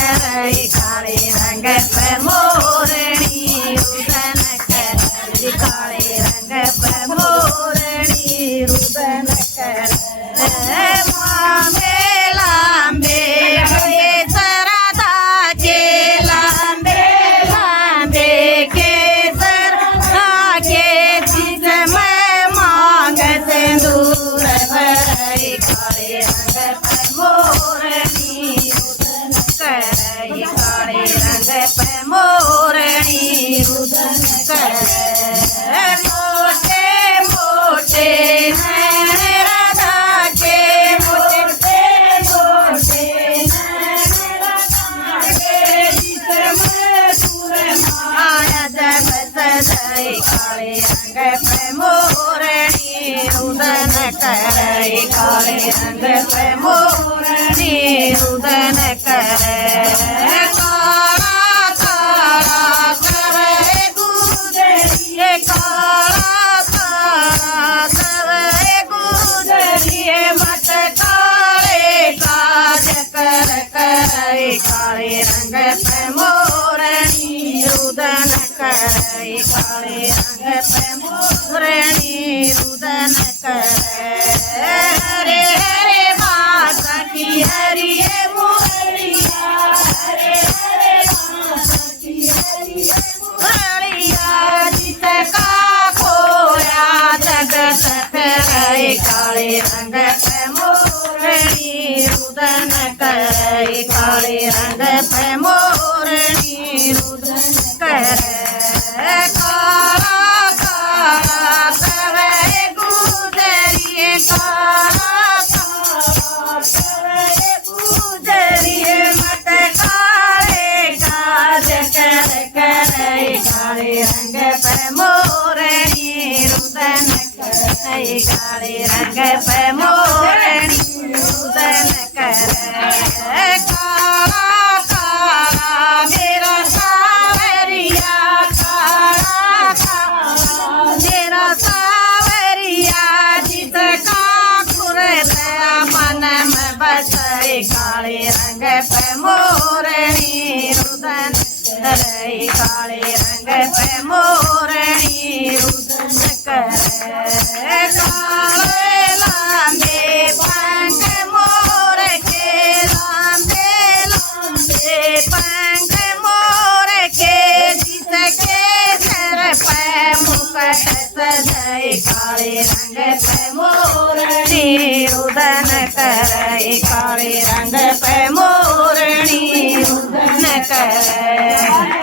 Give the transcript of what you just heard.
करे काले रंग पे मोरनी रुदन करे काले रंग पे मोरनी रुदन करे लांबे लांबे ये सरदा के लांबे लांबे के सरदा के जिसमें मांग सिंदूर भरे काले रंग पे मोरनी रुदन करे काले रंग पे मोरनी रुदन करे मोटे मोटे नैन राधा के मोटे मोटे नैन राधा के जिसमें आया जब सजाए काले रंग पे मोरनी रुदन करे काले रंग पे मोरनी रुदन करे काला काला करे गुजरिए काला काला करे गुजरिए मत काले काज कर करे काले रंग पे मोरनी रुदन करे काले रंग पे मोरनी रुदन करे हरे हरे माता की हरि मुरलिया हरे हरे माता की हरि मुरलिया जिसका खोया जगत करे काले रंग पे मोरनी रुदन करे काले रंग पे मोरनी रुदन करे काला काला करे गुजरिए काला काला करे गुजरिए मत काले काज कर करे काले रंग पे मोरनी रुदन करे काले रंग पे मोरनी रुदन करे काला काला मेरा सावरिया काला काला मेरा सावरिया जिसका खुरदया मन में बसे काले रंग पे मोरनी रुदन करे काले रंग पे मोरनी रुदन करे काले लांबे पंख मोर के लांबे लांबे पंख मोर के जिसके सर पे मुकुट सजाए काले रंग पे मोरनी रुदन करे काले रंग पे मोरनी रुदन करे